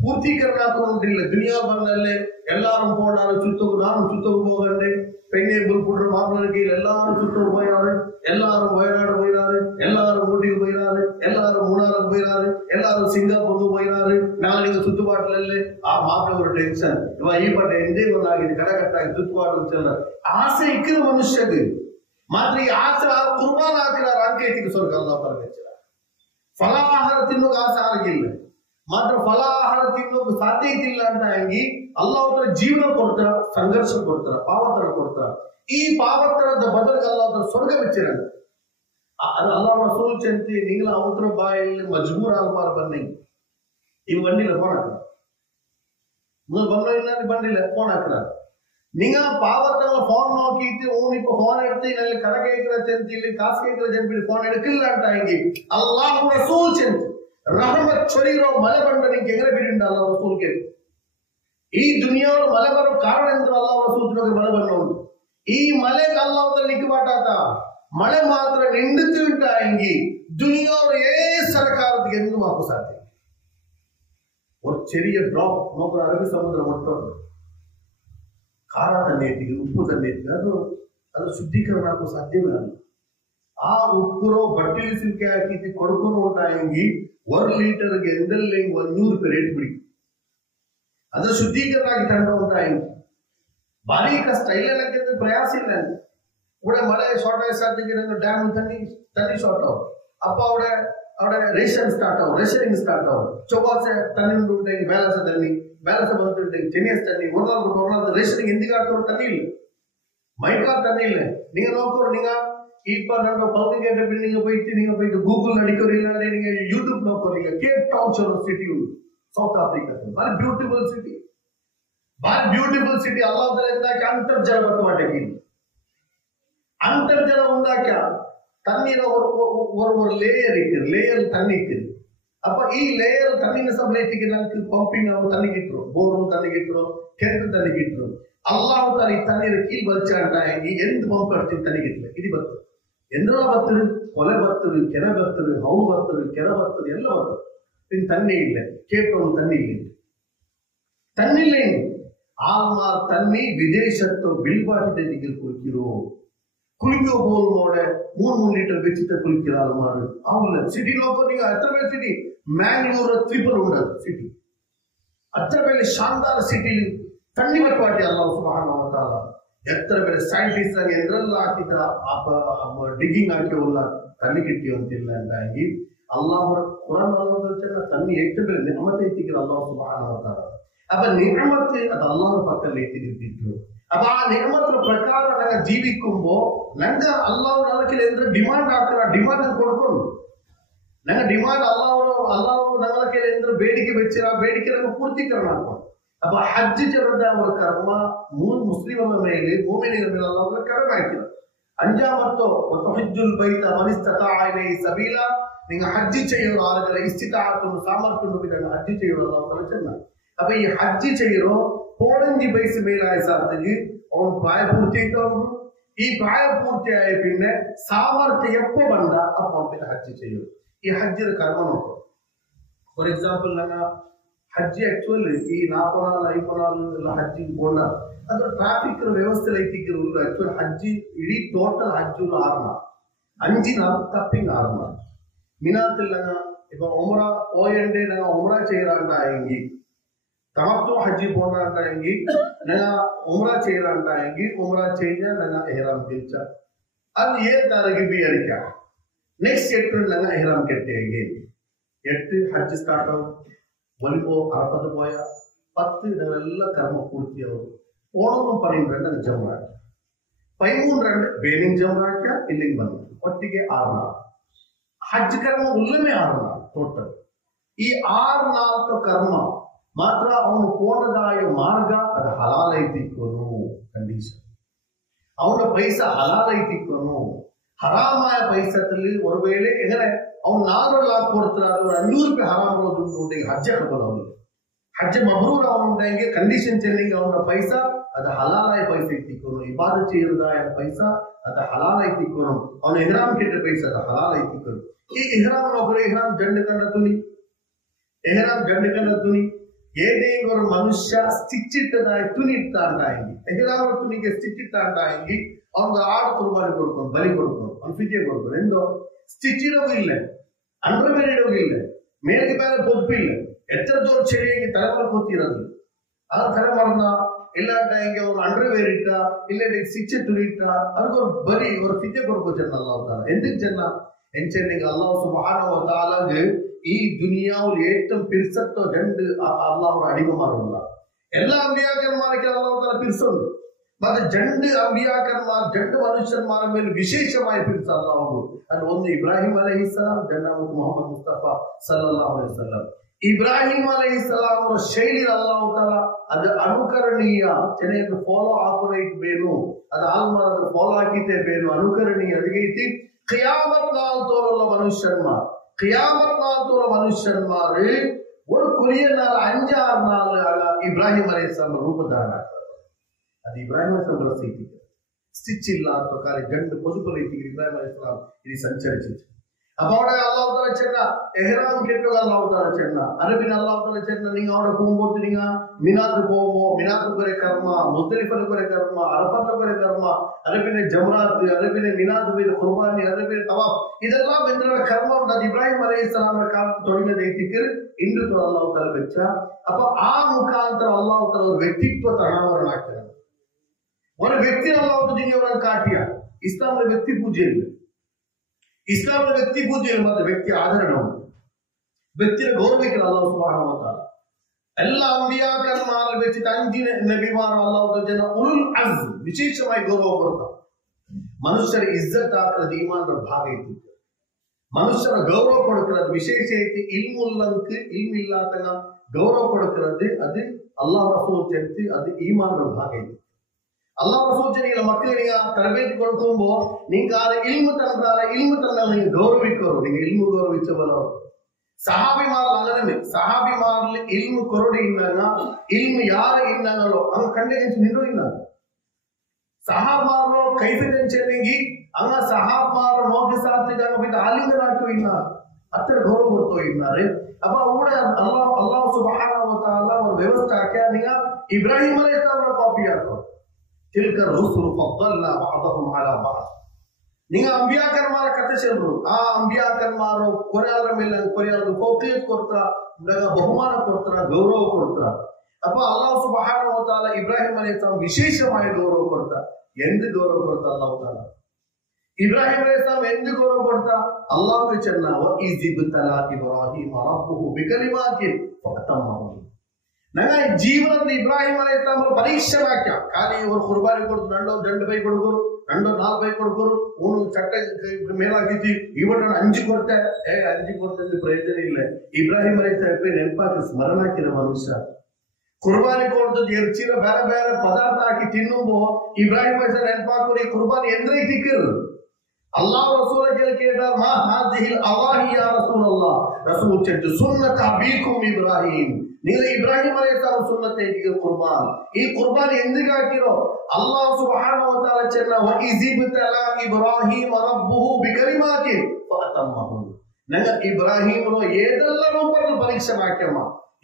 ಪೂರ್ತೀಕರಣ ಹಾಕೊಂಡಿಲ್ಲ ದುನಿಯಾ ಬಂದಲ್ಲೇ ಎಲ್ಲಾರು போனாரு சுத்தகு ನಾನು சுத்தகு போகண்டே பெண்ணே புல்புடுற மாப்பிள்ளை எல்லாரும் சுத்தகு போயாரு எல்லாரும் வயநாடு போயிறாரு எல்லாரும் ஊட்டிக்கு போயிறாரு எல்லாரும் மூணாருக்கு போயிறாரு எல்லாரும் சிங்கப்பூருக்கு போயிறாரு நாளைக்கு சுத்துபாட்டுல ಆ ಮಾಪಿಳ ஒரு ಟೆನ್ಷನ್ ಇವ ಈ ಪಟ್ಟ ಎಂದೇ ಒಂದಾಗಿದೆ ಕಡಕಟ್ಟಾಗಿ ಸುತ್ತುಪಾಡು ಚೆಲ್ಲ ಆಸೆ ಇಕ್ಕಿದ ಮನುಷ್ಯಗೆ ಮಾತ್ರ ಈ ಆಸೆ ಕುರ್ಬಾನ್ ಹಾಕಿರಾರ ಅಂಕೈತಿಗೆ ಸ್ವರ್ಗ ಅಲ್ಲಾಹ್ ಪರಮೇಶ್ವರ ಫಲಾಹಾರ ತಿನ್ನೋಕೆ ಆಸೆ ಆಗಿಲ್ಲ ಮಾತ್ರ ಫಲಾಹಾರ ತಿನ್ನೋಕೆ ಸಾಧ್ಯತೆ ಇಲ್ಲ ಅಂತ ಆಗಿ ಅಲ್ಲಾಹ್ ಅವರ ಜೀವನ ಕೊಡ್ತಾರ ಸಂಘರ್ಷ ಕೊಡ್ತಾರ ಪಾವತರ ಕೊಡ್ತಾರ ಈ ಪಾವತರದ ಬದಲಿಗೆ ಅಲ್ಲಾಹ್ ಅವರ ಸ್ವರ್ಗ ಬಿಚ್ಚಿರ ಅಲ್ಲಾಹ್ ರಸೂಲ್ ಚಂತಿ ನೀಲ ಅವತರ ಬಾಯಲ್ಲಿ ಮಜ್ಬೂರ್ ಆಲ್ಮಾರ್ ಬನ್ನಿ ಈ ಬಂದಿಲ್ಲ ಫೋನ್ ಹಾಕ್ರ ಮುಂದೆ ಬಂದಿಲ್ಲ ಬಂದಿಲ್ಲ ಫೋನ್ ಹಾಕ್ರ ನಿಂಗ ಪಾವತನ ಫೋನ್ ನೋಕಿತ್ತು ಊನಿಪ್ಪ ಫೋನ್ ಎಡ್ತಿ ನಲ್ಲಿ ಕಡಕೈಕರ ಚಂತಿ ಇಲ್ಲಿ ಕಾಸ್ಕೈಕರ ಜಂಪಿ ಫೋನ್ ಎಡಕಿಲ್ಲ ಅಂತ ಆಗಿ ಅಲ್ಲಾಹ್ ರಸೂಲ್ ಚಂತಿ ರಹಮತ್ ಚೊರಿರೋ ಮಲೆ ಬಂಡ ನಿಂಗೆ ಎಗರೆ ಬಿಡಿಂಡ ಅಲ್ಲಾಹ್ ರಸೂಲ್ಗೆ ಈ ದುನಿಯಾವಳು ಮಳೆ ಬರೋ ಕಾರಣ ಎಂದ್ರು ಅಲ್ಲಾಹ್ ಸೂಚನೆಗೆ ಮಳೆ ಬರೋದು. ಈ ಮಳೆಗೆ ಅಲ್ಲಾಹ್ ನಿಕ್ಕಬಾಟಾತ ಮಳೆ ಮಾತ್ರ ನಿಂಡುತ್ತಿ ಉಂಟಾಗಿ ದುನಿಯಾವಳು ಸರಕಾರಕ್ಕೆ ಎಂದು ಮಾಕು ಸಾಧ್ಯ. ஒரு ചെറിയ ಡ್ರಾಪ್ ನೋವು ಅರಬ್ಬಿ ಸಮುದ್ರ ಮೊಟ್ಟೋದು ಖಾರ ತಣ್ಣೀತಿಗೆ ಉಪ್ಪು ತಣ್ಣೀತಿಗೆ ಅದು ಶುದ್ಧೀಕರಣ ಆಗೋ ಸಾಧ್ಯವೇ ಅಲ್ಲ. ಆ ಉಪ್ಪುರೋ ಬಟ್ಟೆಲಿ ಸಿಲ್ಕೆ ಹಾಕಿ ಕೊಡ್ಕೊಂಡು ಉಂಟಾಗಿ 1 ಲೀಟರ್ಗೆ ಎಂದಲ್ಲೇ 100 ರೂಪಾಯಿ ರೇಟ್ ಬಿಡಿ. ಅದು ಶುದ್ಧೀಕರಣ ಆಗಿ ತಂಡ ಉಂಟಾಗಿ ಭಾರಿ ಕಷ್ಟ ಇಲ್ಲ ಪ್ರಯಾಸ ಇಲ್ಲ. ഇവിടെ മഴ ഷോർട്ടേജ് സാധിക്കുന്ന ഡാം തണ്ണി ഷോർട്ട് ആവും. അപ്പൊ അവിടെ റേഷൻ സ്റ്റാർട്ട് ആവും, റേഷനിങ് സ്റ്റാർട്ട് ആവും. ചൊവ്വാഴ്ച തണ്ണി ഉണ്ടെങ്കിൽ വേലസ തണ്ണി, വേലസ വന്നിട്ടുണ്ടെങ്കിൽ ചെന്നിയസ് തണ്ണി, ഒരു നാൾ റേഷനിങ് എന്തിനാട്ടോ തണ്ണി ഇല്ല, മൈക്കാ തണ്ണി ഇല്ല. നിങ്ങൾ നോക്കൂ, നിങ്ങൾ ഇപ്പൊ നമ്മുടെ പകുതി കേട്ടപ്പോൾ നിങ്ങൾ പോയിട്ട് ഗൂഗിൾ അടിക്കോ ഇല്ലാതെ നിങ്ങൾ യൂട്യൂബ് നോക്കോ. നിങ്ങൾ കേപ്പ് ടൗൺ ചൊരു സിറ്റി ഉണ്ട് സൗത്ത് ആഫ്രിക്കത്തിൽ, വളരെ ബ്യൂട്ടിഫുൾ സിറ്റി, വളരെ ബ്യൂട്ടിഫുൾ സിറ്റി. അള്ളാഹു എന്താക്കി ಅಂತರ್ಜಲ ಬತ್ತವಾಟಕ್ಕೆ ಅಂತರ್ಜಲ ಉಂಟಾಕ ತಣ್ಣೀರ ஒரு லேயர் இருக்கு, லேயர் தண்ணி இருக்கு. அப்ப ಈ ಲೇಯರ್ ತಣ್ಣಿನ ಸಪ್ಲೈಟಿಗೆ நமக்கு பம்பிங் ஆகும், தண்ணி கிட்டுரும், போரும் தண்ணி கிட்டுரும், கிணறு தண்ணி கிட்டுரும். அல்லாஹ் தாலி தண்ணீர கீழ் வச்சாண்டாயி எந்த பம்ப் அடிச்சு தண்ணி கிட்டல இது பத்து ಎಂದ್ರಲ್ಲ ಬರ್ತರು, ಕೊಲೆ ಬರ್ತರು, ಕೆರೆ ಬರ್ತರು, ಹೌದು ಬರ್ತರು, ಕೆರೆ ಬರ್ತರು, ಎಲ್ಲ ಬರ್ತರು. ಇನ್ನು ತಣ್ಣಿ ಇಲ್ಲ, ಕೇಟೋನು ತಣ್ಣಿ ಇಲ್ಲ, ತಣ್ಣಿಲ್ಲ. ಆಲ್ಮಾರ್ ತಣ್ಣಿ ವಿದೇಶತ್ತು ಬಿಲ್ಬಾಟಿದೆ ದಿಗಿಲ್ ಕುಳಿಕಿರೋ ಕುಳಿಕೋ ಬೋಲ್ ನೋಡೆ 3 ಲೀಟರ್ ಬೆಚ್ಚಿತ ಕುಳಿಕಿರ ಆಲ್ಮಾರ್ ಅವಲ್ಲ. ಸಿಟಿ ನೋಕೋ ನೀವು ಹತ್ರ ಮೇಲೆ ಸಿಟಿ ಮ್ಯಾಂಗ್ಳೂರ್ ತ್ರಿಪುರ ಉಂಡದು ಸಿಟಿ ಹತ್ರ ಮೇಲೆ ಶಾನದಾರ್ ಸಿಟಿ ತಣ್ಣಿ ಬಟ್ವಾಟಿ ಅಲ್ಲಾಹ್ ಸುಬ್ಹಾನಹು ವ ತಆಲಾ ಎತ್ತರ ಬೆಲೆ ಸೈಂಟಿಸ್ಟ್ ಆಗಿ ಎಂದ್ರೆಲ್ಲ ಹಾಕಿದ ಡಿಗ್ಗಿಂಗ್ ಹಾಕಿವಲ್ಲ ತಣ್ಣಿ ಕಿಟ್ಟಿ ಅಂತಿಲ್ಲ ಅಂತಾಗಿ ಅಲ್ಲಾಹ್ ಕುರಾನ್ ಅಲ್ಲಾಹ್ ತಣ್ಣಿ ಎಷ್ಟು ಬೆಲೆ ನಿಅಮತ್ ಐತಿಗಿರ ಅಲ್ಲಾಹ್ ಸುಬ್ಹಾನಹು ವ ತಆಲಾ. ಅಪ್ಪ ನಿಅಮತ್ ಅದು ಅಲ್ಲಾಹ್ ಪಕ್ಕದಲ್ಲಿ ಐತಿಗಿರ್ತಿದ್ರು. ಅಪ್ಪ ಆ ನಿಅಮತ್ ಪ್ರಕಾರ ನಂಗೆ ಜೀವಿക്കുമ്പോ ನಂಗೆ ಅಲ್ಲಾಹ್ ನನಗೆ ಎಂದ್ರೆ ಡಿಮಾಂಡ್ ಹಾಕ್ತಾರ, ಡಿಮಾಂಡ್ ಕೊಡ್ಕೊಂಡು ನಂಗೆ ಡಿಮಾಂಡ್ ಅಲ್ಲಾಹ್ ನನಗೆ ಎಂದ್ರೆ ಬೇಡಿಕೆ ಬೆಚ್ಚಿರ ಬೇಡಿಕೆ ನಂಗೆ ಪೂರ್ತೀಕರಣ ಹಾಕೊಂಡು. ಅಪ್ಪ ಹಜ್ ಚರದ ಅವರ ಕರ್ಮ ಮುಸ್ಲಿಮರ ಮೇಲೆ ಮೋಮಿನಿಯರ ಮೇಲೆ ಅಲ್ಲಾಹ್ ಕಡಿಮೆ ಹಾಕಿದ. അഞ്ചാമത്തോ വതഹജ്ജുൽ ബൈത മൻ ഇസ്തതാഅ ഇലൈഹി സബീല, നിങ്ങൾ ഹജ്ജ് ചെയ്യുന്ന ആളുകളെ ഇസ്തിതാഅത്തും സാമർത്ഥ്യവും ഇതാണ് ഹജ്ജ് ചെയ്യുന്ന അല്ലാഹു ചെന്ന. അപ്പൊ ഈ ഹജ്ജ് ചെയ്യറോ 15 വയസ്സ് മേലായ സാധനക്ക് അവൻ പ്രായപൂർത്തിയായിട്ടുണ്ട്. ഈ പ്രായപൂർത്തിയായ പിന്നെ സാമർത്ഥ്യം എപ്പോ ಬಂದ അപ്പൊ പിന്നെ ഹജ്ജ് ചെയ്യും. ഈ ഹജ്ജിന്റെ കർമ്മ നോക്കും. ಫಾರ್ ಎಕ್ಸಾಂಪಲ್ ನಂಗೆ ಹಜ್ಜಿ ಆಕ್ಚುಲಿ ಈ 40 ಹಜ್ಜಿಗೆ ಹೋದ ಅದು ಟ್ರಾಫಿಕ್ ವ್ಯವಸ್ಥೆ ಐತಿಗಿರು ಆಕ್ಚುಲಿ ಹಜ್ಜಿ ಇಡೀ ಟೋಟಲ್ ಹಜ್ಜು 5 തപ്പിങ് 6 മിനാത്തിൽ ഇപ്പൊ ഉംറ പോയണ്ടേ ഞങ്ങൾ ഉംറ ചെയ്യാറുണ്ടായെങ്കിൽ തമത്തു ഹജ്ജി പോകാറുണ്ടായെങ്കിൽ ഞങ്ങൾ ഉംറ ചെയ്യാറുണ്ടായെങ്കിൽ ഉംറ ചെയ്യാൻ ഞങ്ങൾ എഹ്റാം തിരിച്ച അത് 7 താരീഖ് ബി അടിക്കാം. നെക്സ്റ്റ് 8 ഞങ്ങൾ എഹ്റാം കെട്ടിയെങ്കിൽ 8 ഹജ്ജ് സ്റ്റാർട്ട് ആവും. വലിപ്പോ അറഫത്ത് പോയ 10 ഞങ്ങളെല്ലാം കർമ്മ പൂർത്തിയാവും. ഓണൊന്നും 12 ജംറാക്ക 13 ಬೇನಿಂಗ್ ಜಂರಾಕ ಇಲ್ಲಿಗೆ ಬಂದು ಒಟ್ಟಿಗೆ 6 ಹಜ್ ಕರ್ಮ ಉಲ್ಲಮೆ 6 ಟೋಟಲ್. ಈ 6 ಕರ್ಮ ಮಾತ್ರ ಅವನು ಪೋಣದಾಯ ಮಾರ್ಗ ಅದು ಹಲಾಲ್ ಐತಿಕ್ಕೋನು ಕಂಡೀಷನ್. ಅವನ ಪೈಸ ಹಲಾಲ್ ಐತಿಕ್ಕೋನು. ಹರಾಮಾಯ ಪೈಸದಲ್ಲಿ ஒரு ವೇಳೆ എങ്ങനെ അവൻ 4 ലാഖ് കൊടുത്താൽ ഒരു 500 രൂപ ഹറാം ഉണ്ടെങ്കിൽ ഹജ്ജ് കബൂൽ ആവില്ല. ഹജ്ജ് മബ്രൂർ ആവുന്നുണ്ടെങ്കിൽ കണ്ടീഷൻ ചെല്ലെങ്കിൽ അവന്റെ പൈസ അത് ഹലാലായ പൈസ എത്തിക്കണം. ഇബാദത്ത് ചെയ്തതായ പൈസ അത് ഹലാലായി എത്തിക്കണം. അവൻ ഇഹ്റാം കിട്ട പൈസ അത് ഹലാലായി എത്തിക്കണം. ഈ ഇഹ്റാം നോക്കണേ, ഇഹ്റാം ജണ്ട് കണ്ട തുണി, ഇഹ്റാം ജണ്ട് കണ്ട തുണി ഏതെങ്കിലും ഒരു മനുഷ്യ സ്റ്റിച്ചിട്ടതായ തുണി ഇട്ടാണ്ടായെങ്കിൽ ഇഹ്റാം തുണിക്ക് സ്റ്റിച്ചിട്ടാണ്ടായെങ്കിൽ അവൻ ആട് കുർബാന കൊടുക്കണം, ബലി കൊടുക്കണം, അവൻ ഫിദിയ കൊടുക്കണം. എന്തോ സ്റ്റിച്ചിടവും ഇല്ല, അണ്ടർവേരിടവും ഇല്ല, മേലേക്ക് പേരെ പൊതുപ്പില്ല. എത്ര ദൂരം ശരിയെങ്കിൽ തലമുറ കൊത്തിയിറങ്ങി ആ തല മറന്ന ಇಲ್ಲಾಂಟಾಗಿ ಅವ್ನು ಅಂಡರ್ವೇರ್ ಇಟ್ಟ ಇಲ್ಲೇ ಶಿಕ್ಷೆ ತುಳಿಟ್ಟ ಅದಕ್ಕೆ ஒரு ಬರಿ ஒரு ಫಿದ್ಯ ಕೊಡ್ಬೋದು ಜನ ಅಲ್ಲಾಹ್ ತಾಲ. എന്തിന് ജന്ന എൻചെന്നെങ്കിൽ അല്ലാഹു സുബ്ഹാനഹു വ തആലക്ക് ഈ ദുനിയാവിൽ ഏറ്റവും പിരിസത്തോ രണ്ട് അല്ലാഹുടെ അടിമമാരുള്ള എല്ലാ അമ്പിയാക്കന്മാർക്ക് അല്ലാഹു താല പിരിസുണ്ട്. ಮತ್ತೆ ಜಂಡು ಅಂಬಿಯಾಕರ್ಮಾರ್ ಜಂಡು ಮನುಷ್ಯನ್ಮಾರ ಮೇಲೆ ವಿಶೇಷವಾಗಿ ಪಿರಿಸ ಅಲ್ಲಾಹು. ಅದು ಒಂದು ಇಬ್ರಾಹಿಂ ಅಲೈಹಿಸ್ಸಲಾಂ, ಜನ್ನಾಮತ್ ಮುಹಮ್ಮದ್ ಮುಸ್ತಫಾ ಸಲ್ಲಲ್ಲಾಹು ಅಲೈಹಿ ವಸಲ್ಲಂ. ಇಬ್ರಾಹಿಂ ಅಲೈಹಿಸ್ಸಲಾಂ ಅವರ ಶೈಲಿ ಅಲ್ಲಾಹು ತಾಲ ಅದು ಅನುಕರಣೀಯ. ಚೆನ್ನಾಗಿ ಫಾಲೋ ಆಪರೇಟ್ ಬೇನು, ಅದು ಆಲ್ಮಾರ್ ಅದು ಫಾಲೋ ಹಾಕಿದ್ದೆ ಬೇನು, ಅನುಕರಣೀಯ ಅದಗೈತಿ. ഖിയാമത്ത് നാൾ തോറുള്ള മനുഷ്യന്മാർ, ഖിയാമത്ത് നാൾ തോറുള്ള മനുഷ്യന്മാർ ഒരു കുറിയ നാൾ 5-6 നാൾ ഈ ಇಬ್ರಾಹಿಂ ಅಲೈಹಿಸ್ಸಲಾಂ ರೂಪಧಾರಣ ಆಗ್ತದೆ. ಅದು ಇಬ್ರಾಹಿಂ ಅಲೈಹಿಸ್ಸಲಾಂ ರಸೀತಿ ಸ್ಟಿಚ್ ಇಲ್ಲ ಅಥವಾ ಖಾಲಿ ಗಂಡು పొదుపు ರೀತಿಗೆ ಇಬ್ರಾಹಿಂ ಅಲೈಹಿಸ್ಸಲಾಂ ఇది సంచరించింది. അപ്പോൾ അവിടെ അല്ലാഹു തആല ചെന്ന ഇഹ്റാം കെട്ടുക അല്ലാഹു തആല ചെന്ന അറബിൻ അല്ലാഹു തആല ചെന്ന നിങ്ങൾ അവിടെ പോകുമ്പോൾ നിങ്ങൾ മിനാത്ത് പോകുമ്പോൾ മിനാത്ത് കുറെ കർമ്മ മുസ്ദലിഫ കുറെ കർമ്മ അറഫത്ത് കുറെ കർമ്മ അറബിനെ ജംറാത്ത് അറബിനെ മിനാത്ത് ബിൽ ഖുർബാനി അറബിനെ തവാഫ് ഇതെല്ലാം എന്നുള്ള കർമ്മ ഉണ്ട്. അത് ഇബ്രാഹിം അലൈഹിസ്സലാമിന്റെ കാലത്ത് തുടങ്ങിയതെത്തിക്ക് ഇന്ന് അല്ലാഹു തആല വെച്ച. അപ്പൊ ആ മുഖാന്തരം അല്ലാഹു തആല ഒരു വ്യക്തിത്വ തണാവരണാക്കിയാണ്. ഒരു വ്യക്തി അല്ലാഹു ദുനിയാവിൽ കാട്ടിയ ഇസ്ലാമിലെ വ്യക്തി പൂജയില്ല. ഇസ്ലാമിലെ വ്യക്തി പൂജയിൽ മാത്രം വ്യക്തി ആദരണവും വ്യക്തിയെ ഗൗരവിക്കണം അല്ലാഹു സുബ്ഹാനഹു വ തആല. എല്ലാ അമ്പിയാക്കന്മാരെ വെച്ചിട്ട് 5 നബിമാർ അല്ലാഹു ജന ഉലുൽ അസ്ം വിശേഷമായി ಗೌರವಪಡ್ತಾರೆ. ಮನುಷ್ಯರ ಇಜ್ಜತ್ ಹಾಕೋದು ಈಮಾನರ ಭಾಗ ಐತಿ. ಮನುಷ್ಯರ ಗೌರವ ಕೊಡುಕ್கிறது ವಿಶೇಷ ಐತಿ. ಇಲ್ಮುಲ್ಲಂಕ್ ಇಲ್ಮಿಲ್ಲಾತನ ಗೌರವ ಕೊಡುಕ್கிறது ಅದು ಅಲ್ಲಾಹ್ ರಸೂಲ್ ಚೆಂತಿ ಅದು ಈಮಾನರ ಭಾಗ ಐತಿ. ಅಲ್ಲಾಹ್ ರಸೂಲ್ ಜನಿಗಳ ಮಕ್ಕಳಿಗೆ ತರಬೇತಿ ಕೊಡ್ಕೊಂಬೋ ನಿಂಗೆ ಆದ ಇಲ್ಮು ತಂದಾರ ಇಲ್ಮು ತಂದ ನೀವು ಗೌರವಿಕ್ಕರು ನಿಂಗೆ ಇಲ್ಮು ಗೌರವಿಸಬಲ್ಲವರು. ಸಹಾಬಿಮಾರ್లు అనడమే సహాబిమార్లు ఇల్ము కొరడు ఇన్నాగా ఇల్ము యారు ఇన్నాగలో అంగ కండే నుంచి నిండు ఇన్నాను సహాబార్లో కైఫించేనికి అంగ సహాబార్ నోటి సాత్విగా బిడ్డ ఆలింగనాకు ఇన్నారు అత్తర గౌరవ కొడుతూ ఇన్నారు. అప్పుడు కూడా అల్లాహ్ సుబ్హానహు వ తఆలా ఒక వ్యవస్థ ఆఖ్యానిగా ఇబ్రాహిం అలైహిస్సలాం కాపీ ఆడతారు. ತಿಲ್ಕ ರುಸುಲು ಫದ್ದಲ್ನಾ ಬಅದಹುಂ ಅಲಾ ಬಅದ್. ನೀವು ಅಂಬಿಯಾಕರ್ಮಾರ ಕಥೆ ಚೆಲ್ರು ಆ ಅಂಬಿಯಾಕರ್ಮಾರು ಕೊರೆಯಾರ ಮೇಲೆ ಕೊರೆಯಾರ ಫೌಕಿಯತ್ ಕೊಡ್ತಾರ ಬಹುಮಾನ ಕೊಡ್ತಾರ ಗೌರವ ಕೊಡ್ತಾರ. ಅಪ್ಪ ಅಲ್ಲಾಹ್ ಸುಬ್ಹಾನಹು ವ ತಆಲಾ ಇಬ್ರಾಹಿಂ ಅಲೈಹಿಸ್ಸಲಾಂ ವಿಶೇಷವಾಗಿ ಗೌರವ ಕೊಡ್ತಾರ. ಎಂದು ಗೌರವ ಕೊಡ್ತಾರ ಅಲ್ಲಾಹ್ ತಆಲಾ ಇಬ್ರಾಹಿಂ ಅಲೈಹಿಸ್ಸಲಾಂ ಎಂದು ಗೌರವ ಕೊಡ್ತಾರ ಅಲ್ಲಾಹ್ ಚೆನ್ನ ವ ಇಜಿಬ್ತಲಾ ಇಬ್ರಾಹಿಂ ರಬ್ಬುಹು ಬಿಕಲಿಮಾತಿನ್ ಫಅತಮ್ಮಹು. ನಂಗೆ ಜೀವನದ ಇಬ್ರಾಹಿಂ ಅಲೈಹಿಸ್ಸಲಾಂ ಪರೀಕ್ಷೆ ವಾಕ್ಯ ಖಾಲಿ ಇವರು ಕುರ್ಬಾನಿ ಕೊಡ್ತು ನಂಡು 2 ಬೈ ಕೊಡುಗರು ನಂಡು 4 ಬೈ ಕೊಡುಗರು ಅವನು ಚಟ್ಟ ಮೇಲಾಗಿದ್ದಿ ಇವತ್ತು 5 ಕೊಡ್ತೆ 5 ಕೊಡ್ತೆ ಪ್ರಯೋಜನ ಇಲ್ಲ. ಇಬ್ರಾಹಿಂ ಅಲೈಹಿಸ್ಸಲಾಂ ನೆನಪಾಕಿ ಸ್ಮರಣ ಹಾಕಿರೋ ಮನುಷ್ಯ ಕುರ್ಬಾನಿ ಕೊಡ್ದು ಎರ್ಚಿರ ಬೇರೆ ಬೇರೆ ಪದಾರ್ಥ ಹಾಕಿ ತಿನ್ನುಂಬೋ ಇಬ್ರಾಹಿಂ ಅಲೈಹಿಸ್ಸಲಾಂ ನೆನಪಾಕೋರು ಈ ಕುರ್ಬಾನಿ ಎಂದ್ರೆ ತಿಕ್ಕರು ಅಲ್ಲಾಹ್ ರಸೂಲ ಕೇಳ ಮಾ ಹಾದಿಹಿಲ್ ಅವಾಹಿ ಯಾ ರಸೂಲಲ್ಲಾಹ್ ರಸೂಲ್ ಚೆಂದು ಸುನ್ನತ ಅಬೀಕುಂ ಇಬ್ರಾಹಿಂ ನೀವು ಇಬ್ರಾಹಿಂ ಅಲೈಹಿಸ್ಸಲಾಂ ಸುನ್ನತೆ ಕುರ್ಬಾನ್ ಈ ಕುರ್ಬಾನ್ ಎಂದಿಗೆ ಹಾಕಿರೋ ಅಲ್ಲಾಹ್ ಸುಬ್ಹಾನಹು ವ ತಆಲಾ ಚೆನ್ನ ವ ಇಜಿಬ್ತಲಾ ಇಬ್ರಾಹಿಂ ರಬ್ಬುಹು ಬಿಕಲಿಮಾತಿನ್ ಫಅತಮ್ಮಹು. ನಂಗೆ ಇಬ್ರಾಹಿಮರು ಏದೆಲ್ಲ ರೂಪದಲ್ಲಿ ಪರೀಕ್ಷೆ ಹಾಕ್ಯಮ್ಮ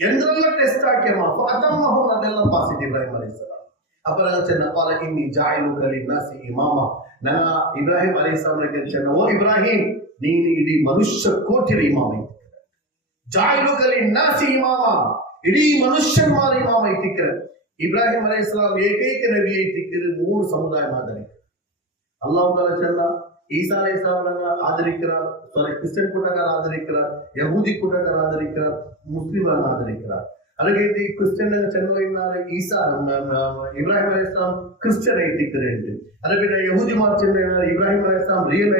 ಎಂದ್ರೆಲ್ಲ ಟೆಸ್ಟ್ ಹಾಕ್ಯಮ್ಮ ಫಅತಮ್ಮಹು ಅದೆಲ್ಲ ಪಾಸ್ ಇದೆ ಇಬ್ರಾಹಿಂ ಅಲೈಹಿಸ್ಸಲಾಂ. ಅಪರ ಚೆನ್ನ ಕಾಲ ಇನ್ನಿ ಜಾಯಿಲುಕ ಲಿನ್ನಾಸಿ ಇಮಾಮ. ನನ್ನ ಇಬ್ರಾಹಿಂ ಅಲೈಹಿಸ್ಸಲಾಂ ಚೆನ್ನ ಓ ಇಬ್ರಾಹಿಂ ನೀನು ಇಡೀ ಮನುಷ್ಯ ಕೋಟಿರ ಇಮಾಮ ಐತಿ. ಜಾಯಿಲುಕ ಲಿನ್ನಾಸಿ ಇಮಾಮ ಇಡೀ ಮನುಷ್ಯನ್ಮಾರ ಇಮಾಮ ಐತಿಕ್ರ. ಇಬ್ರಾಹಿಂ ಅಲೈಹಿಸ್ಸಲಾಂ ಏಕೈಕ ನಬಿ ಐತಿಕ್ಕಿರು 3 ಸಮುದಾಯ ಮಾದರಿ. ಅಲ್ಲಾಹ್ ತಾಲಾ ಚೆನ್ನ ಈಸಾ ಅಲೈಹಿಸ್ಸಲಾಂ ಆದರಿಕ್கிறார், ಕ್ರಿಶ್ಚಿಯನ್ ಕೂಟಗಾರ ಆದರಿಕ್கிறார், ಯಹೂದಿ ಕೂಟಗಾರ ಆದರಿಕ್கிறார், ಮುಸ್ಲಿಮರನ್ನು ಆದರಿಕ್கிறார். అలాగే క్రిస్టియన్ చెన్నైనారు ఈసా ఇబ్రాహిం అలైహిస్సలాం క్రిస్టియన్ ఐతిక్కరు. అలాగే యహూది మార్ చెన్నైనారు ఇబ్రాహిం అలైహిస్సలాం రియల్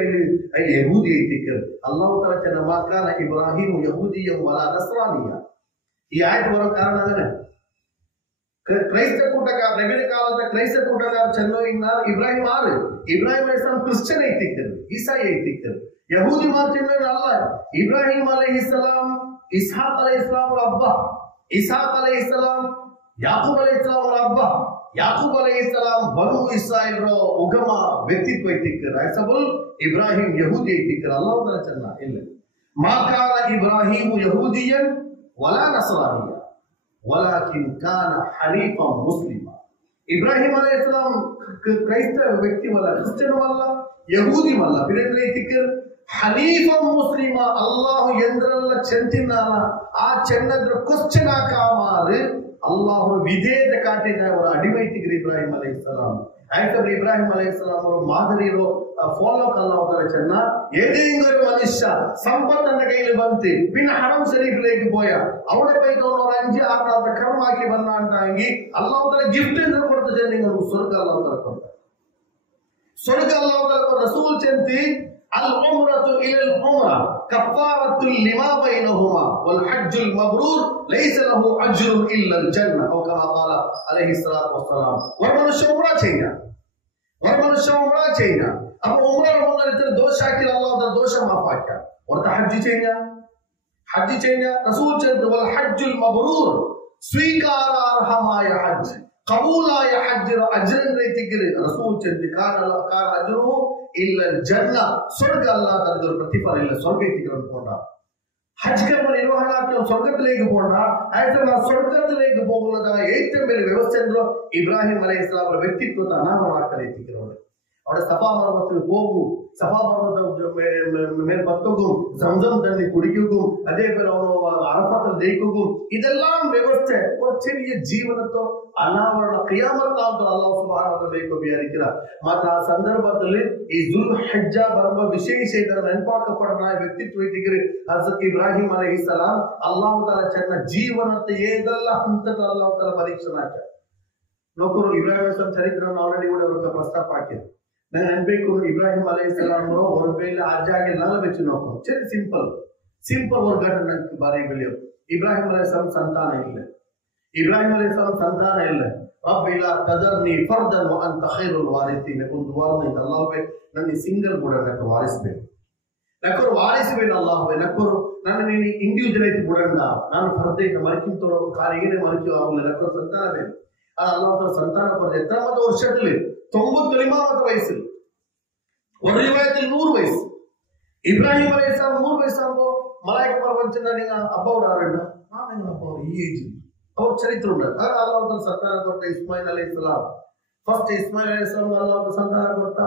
ఐ యహూది ఐతిక్కరు. అల్లాహ్ తఆలా చెన్న మా కాన ఇబ్రాహిం యహూదియం వలా నస్రానియా. ಈ ಆಯತ್ ಬರೋ ಕಾರಣ ಅಂದ್ರೆ ಕ್ರೈಸ್ತ ಕೂಟಗಾರ ನಬಿನ ಕಾಲದ ಕ್ರೈಸ್ತ ಕೂಟಗಾರ ಚೆನ್ನೈನಾರು ಇಬ್ರಾಹಿಂ ಆರು ಇಬ್ರಾಹಿಂ ಅಲೈಹಿಸ್ಸಲಾಂ ಕ್ರಿಶ್ಚಿಯನ್ ಐತಿಕ್ಕರು, ಈಸಾಯಿ ಐತಿಕ್ಕರು. ಯಹೂದಿ ಮಾರ್ ಚೆನ್ನೈನ ಅಲ್ಲ ಇಬ್ರಾಹಿಂ ಅಲೈಹಿಸ್ಸಲಾಂ ಇಸ್ಹಾಕ್ ಅಲೈಹಿಸ್ಸಲಾಂ ಅಬ್ಬ, ಇಸಾಕ್ ಅಲೈಹಿಸ್ಸಲಾಂ ಯಾಕೂಬ್ ಅಲೈಹಿಸ್ಸಲಾಂ ಅಬ್ಬ. ಯಾಕೂಬ್ ಅಲೈಹಿಸ್ಸಲಾಂ ಬನು ಇಸ್ರಾಯೇಲ್ರ ಉಗಮ ವ್ಯಕ್ತಿತ್ವ ಐತಿಕ್ಕರು. ಐಸಬುಲ್ ಇಬ್ರಾಹಿಂ ಯಹೂದಿ ಐತಿಕ್ಕರು. ಅಲ್ಲಾಹ್ ತಆಲಾ ಚೆನ್ನ ಇಲ್ಲ ಮಾ ಕಾನ ಇಬ್ರಾಹಿಂ ಯಹೂದಿಯನ್ ವಲಾ ನಸ್ರಾನಿಯ ವಲಾಕಿನ್ ಕಾನ ಹನೀಫನ್ ಮುಸ್ಲಿಮ. ಇಬ್ರಾಹಿಂ ಅಲೈಹಿಸ್ಸಲಾಂ ಕ್ರೈಸ್ತ ವ್ಯಕ್ತಿವಲ್ಲ, ಕ್ರಿಶ್ಚಿಯನ್ವಲ್ಲ, ಯಹೂದಿವಲ್ಲ, ಪಿರೇಂದ್ರ ಐತಿಕ್ಕರು ಹನೀಫನ್ ಮುಸ್ಲಿಮ. ಅಲ್ಲಾಹ್ ಎಂದ್ರಲ್ಲ ಚೆಂತಿನಾನ ಆ ಚೆನ್ನದ್ರ ಕ್ವಶ್ಚನ್ ಹಾಕಾಮಾರು ಅಲ್ಲಾಹ್ ವಿಧೇಯದ ಕಾಟಿನ ಅವರ ಅಡಿಮೈತಿಗ್ರಿ ಇಬ್ರಾಹಿಂ ಅಲೈಹಿಸ್ಸಲಾಂ. ಯಾಕಂದ್ರೆ ಇಬ್ರಾಹಿಂ ಅಲೈಹಿಸ್ಸಲಾಂ ಅವರು ಮಾದರಿರೋ ಫಾಲೋ ಅಲ್ಲಾಹ್ ತಾಲಾ ಚೆನ್ನ ಏದೇಂಗರು ಮನುಷ್ಯ ಸಂಪತ್ತನ್ನ ಕೈಲಿ ಬಂತು ಪಿನ್ನ ಹರಂ ಶರೀಫ್ಲೇಗೆ ಪೋಯ ಅವಡೆ ಪೈಕಿ ಅವನು 5-6 ಕರ್ಮ ಹಾಕಿ ಬಂದ ಅಂತ ಹಂಗಿ ಅಲ್ಲಾಹ್ ತಾಲಾ ಗಿಫ್ಟ್ ಎಂದು ಕೊಡ್ತದೆ. ನೀವು ಸ್ವರ್ಗ ಅಲ್ಲಾಹ್ ತಾಲಾ ಕೊಡ್ತಾರೆ. ಸ್ವರ್ಗ ಅಲ್ಲಾಹ್ ತಾಲಾ ರಸೂಲ್ ಚೆಂತಿ العمرة إلى العمرة كفارة لما بينهما والحج المبرور ليس له أجر إلا الجنة أو كما قال عليه الصلاة والسلام. ورمانش عمرة چينا ورمانش عمرة چينا अब عمرة होना इतने दोष आके अल्लाह उधर दोष माफ किया और हज चेंजा रसूल चेंज वल हज्जुल मबरूर ಸ್ವೀಕಾರಾರ್ಹമായ ಹಜ್, ಕಬೂಲಾಯ ಹಜ್ ಅಜ್ರನ್ ರೀತಿಗಿರಿ ರಸೂಲ್ ಚಂದಿ ಕಾನ ಅಜ್ರು ಇಲ್ಲ ಜನ್ನ സ്വർഗ അല്ലാതെ അതിനൊരു പ്രതിഫലം ഇല്ല സ്വർഗത്തിലേക്ക് പോണ്ട. ഹജ്ജ് കർമ്മ നിർവഹണാക്കി സ്വർഗത്തിലേക്ക് പോണ്ട. ആയിട്ട് സ്വർഗത്തിലേക്ക് പോകുന്നതായ ഏറ്റവും വലിയ വ്യവസ്ഥ എന്തോ ഇബ്രാഹിം അലൈഹിസ്സലാം അവരുടെ വ്യക്തിത്വത്തെ അനാവരണാക്കലെത്തിക്കുന്നത്. അവിടെ സഫാ പർവ്വതത്തിൽ പോകും, സഫാ പർവ്വത മേൽ പത്തുകയും സംസം തന്നെ കുടിക്കുകയും അതേപോലെ അവನು അറഫത്തിൽ ജയിക്കുകയും ഇതെല്ലാം വ്യവസ്ഥ ഒരു ചെറിയ ജീവനത്തോ ಅನಾವರಣ ಕಿಯಾಮತ್ ಅಂತ ಅಲ್ಲಾಹ್ ಸುಬ್ಹಾನಹು ವ ತಆಲಾ ವಿವರಿಸಿರ. ಮಾತ್ರ ಆ ಸಂದರ್ಭದಲ್ಲಿ ಈ ಜುಲ್ ಹಜ್ಜ ಬರುವ ವಿಶೇಷ ಇದರ ನೆನಪಾಕಪಡನ ವ್ಯಕ್ತಿತ್ವ ಇಟ್ಟಿಗೆ ಹಜರತ್ ಇಬ್ರಾಹಿಂ ಅಲೈಹಿಸ್ಸಲಾಂ ಅಲ್ಲಾಹ್ ತಾಲಾ ಚೆನ್ನ ಜೀವನದ ಏದೆಲ್ಲ ಹಂತದ ಅಲ್ಲಾಹ್ ತಾಲಾ ಪರೀಕ್ಷೆ ಮಾಡ್ತಾರೆ. ನೋಕರು ಇಬ್ರಾಹಿಂ ಅಲೈಹಿಸ್ಸಲಾಂ ಚರಿತ್ರೆಯನ್ನು ಆಲ್ರೆಡಿ ಕೂಡ ಅವರ ಪ್ರಸ್ತಾಪ ಹಾಕಿದ್ರು. ನಂಗೆ ನೆನಪೇಕು ಇಬ್ರಾಹಿಂ ಅಲೈಹಿಸ್ಸಲಾಂ ಅವರು ಅವ್ರ ಮೇಲೆ ಅಜ್ಜಾಗೆ ನಾಲ್ ಬೆಚ್ಚು ನೋಡ್ಕೊಂಡು ಚೆನ್ನ ಸಿಂಪಲ್ ಒಂದು ಘಟನೆ ನಂಗೆ ಬಾರಿ ಬೆಳೆಯೋದು. ಇಬ್ರಾಹಿಂ ಅಲೈಹಿಸ್ಸಲಾಂ ಸಂತಾನ ಇಲ್ಲ. ಇಬ್ರಾಹಿಂ ಅಲೈಹಿಸ್ಸಲಾಂ ಸಂತಾನ ಇಲ್ಲ. ರಬ್ಬಿ ಲಾ ತದರ್ನಿ ಫರ್ದನ್ ವ ಅಂತ ಖೈರುಲ್ ವಾರಿಸೀನ್. ಒಂದು ವಾರದಿಂದ ಅಲ್ಲಾಹ್ವೇ ನನಗೆ ಸಿಂಗಲ್ ಕೂಡ ನನಗೆ ವಾರಿಸಬೇಕು, ನಕ್ಕರು ವಾರಿಸಬೇಕು ಅಲ್ಲಾಹ್ವೇ, ನಕ್ಕರು ನನ್ನ ನೀನು ಇಂಡಿವಿಜುವಲ್ ಬಿಡಂಡ ನಾನು ಫರ್ದೆಯಿಂದ ಮರಿಕಿಂತ ಕಾಲಿಗೆ ಮರಿಕಿ ಆಗಲ್ಲ, ನಕ್ಕರು ಸಂತಾನ ಬೇಕು. ಅದು ಅಲ್ಲಾಹ್ ಸಂತಾನ ಕೊಡದೆ ಎತ್ತರ ವರ್ಷದಲ್ಲಿ 90 ವಯಸ್ಸು, ஒரு ரிவாயத்தில் 100 வயசு. இப்ராஹிம் அலைஹிஸ்ஸலாம் 100 வயசாകുമ്പോൾ മലായിക പ്രപഞ്ചന നിങ്ങൾ അബ്ബവരാറുണ്ട് നിങ്ങൾ അബ്ബ ഈ ഏജ് ಅವ್ರ ಚರಿತ್ರೆ ಉಂಟು. ಅಲ್ಲಾಹ್ ಸಂತಾನ ಕೊಟ್ಟ ಇಸ್ಮಾಯಿಲ್ ಅಲೈಹಿಸ್ಸಲಾಂ. ಫಸ್ಟ್ ಇಸ್ಮಾಯಿಲ್ ಅಲೈಹಿಸ್ಸಲಾಂ ಅಲ್ಲಾಹ್ ಸಂತಾನ ಕೊಟ್ಟ,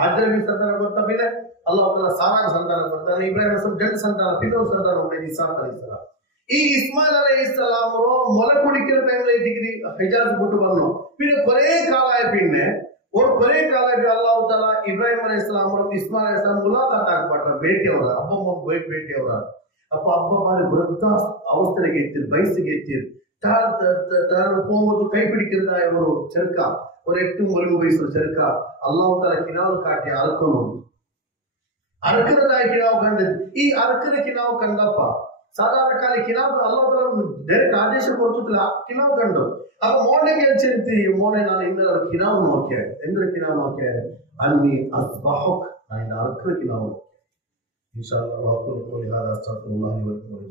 ಹಾಜರಿಗೆ ಸಂತಾನ ಕೊಟ್ಟ, പിന്നെ ಅಲ್ಲಾಹ್ ಸಾರಾಗೆ ಸಂತಾನ ಕೊಡ್ತಾನೆ. ಇಬ್ರಾಹಿಂ ಅಲೈಹಿಸ್ಸಲಾಂ ಜಂಟ ಸಂತಾನ, പിന്നെ ഒരു ಸಂತಾನ ഉണ്ട് ഇസാഖ് അലൈഹിസ്സലാം. ഈ ഇസ്മായിൽ അലൈഹിസ്സലാം ಮೊಲ ಕುಡಿಕಿರೋ ಟೈಮಲ್ಲಿ ಡಿಗ್ರಿ ಹಿಜಾಜ್ ಬಿಟ್ಟು ಬಂದು പിന്നെ കുറേ ಕಾಲ പിന്നെ ಕೊನೆ ಕಾಲಕ್ಕೆ ಅಲ್ಲಾಹ್ ತಾಲಾ ಇಬ್ರಾಹಿಂ ಅಲೈಹಿಸ್ಸಲಾಂ ಅವರು ಇಸ್ಮಾಯಿಲ್ ಅಲೈಹಿಸ್ಸಲಾಂ ಮುಲಾಕಾತ್ ಆಗ್ಬಿಟ್ರ, ಭೇಟಿಯವರ ಅಬ್ಬಮ್ಮ ಭೇಟಿಯವರ ಅಪ್ಪ ಅಬ್ಬ ಬಾರಿ ವೃದ್ಧ ಅವಸ್ಥೆಗೆ ಎತ್ತಿರ್, ವಯಸ್ಸಿಗೆ ಎತ್ತಿರ್ ತಾನು ಹೋಗುವುದು ಕೈ പിടിക്കുന്നതായ ഒരു ചെറുക്ക, ഒരു 8-9 വയസ്സുള്ള ചെറുക്ക അല്ലാഹു തആല കിനാവ് കാട്ടി അറക്കുന്നു. അറക്കുന്നതായ കിനാവ് കണ്ടത്. ഈ അറക്കുന്ന കിനാവ് കണ്ടപ്പ സാധാരണ കാല കിനാവ് അല്ലാഹു തആല ಡೈರೆಕ್ಟ್ ಆದೇಶ ಕೊಡ್ತಿಲ್ಲ. ಕಿನಾವ್ ಕಂಡು ಅವ ಮೋನೆಗೆ ಹೇಳ್ತಿ, ಮೋನೆ ನಾನು ಇನ್ನರ ಕಿನಾವ್ ನೋಕೆ ಎಂದ್ರ ಕಿನಾವ್ ನೋಕೆ ಅನ್ನಿ ಅಸ್ಬಹುಕ್, ನಾನು ಅರ್ಕರ ಕಿನಾವ್. ಇನ್ಶಾ ಅಲ್ಲಾಹ್ ವಾಕುಲ್ ಕೋಲಿ ಹಾದಾ ಅಸ್ತಗ್ಫಿರುಲ್ಲಾಹಿ ವ ಲಕುಂ.